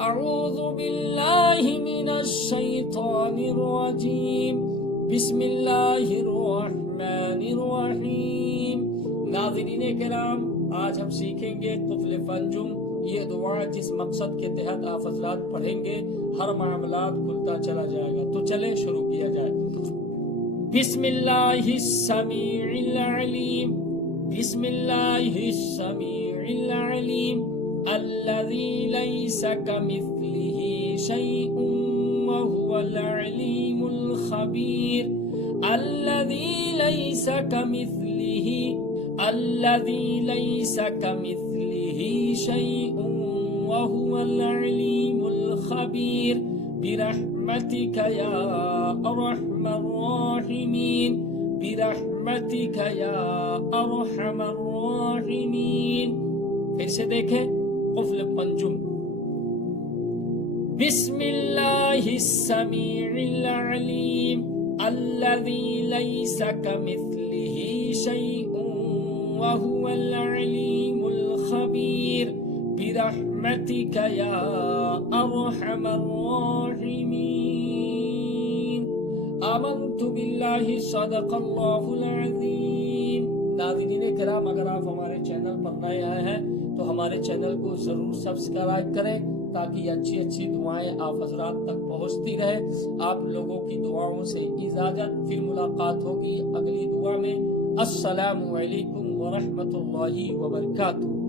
اعوذ باللہ من الشیطان الرجیم بسم اللہ الرحمن الرحیم۔ ناظرین کرام، آج ہم سیکھیں گے قفل پنجم۔ یہ دعا جس مقصد کے تحت آپ حضرات پڑھیں گے ہر معاملات کھلتا چلا جائے گا۔ تو چلیں شروع کیا جائے۔ بسم اللہ السمیع العلیم، بسم اللہ السمیع العلیم، الذی لیس کمثلہ شیء وهو العلیم الخبیر، الذی لیس کمثلہ شیء وهو العلیم الخبیر، برحمتک یا ارحم الراحمین، برحمتک یا ارحم الراحمین۔ پھر سے دیکھیں قفل پنجم۔ بسم اللہ السمیع العلیم، الذی لیس کمثلہ شیء وهو العلیم الخبیر، برحمتک یا ارحم الراحمین۔ آمنت باللہ صدق اللہ العظیم۔ ناظرین کرام، اگر آپ ہمارے چینل پر نئے آئے ہیں تو ہمارے چینل کو ضرور سبسکرائب کریں تاکہ اچھی اچھی دعائیں آپ حضرات تک پہنچتی رہے۔ آپ لوگوں کی دعاؤں سے اجازت، پھر ملاقات ہوگی اگلی دعا میں۔ السلام علیکم ورحمۃ اللہ وبرکاتہ۔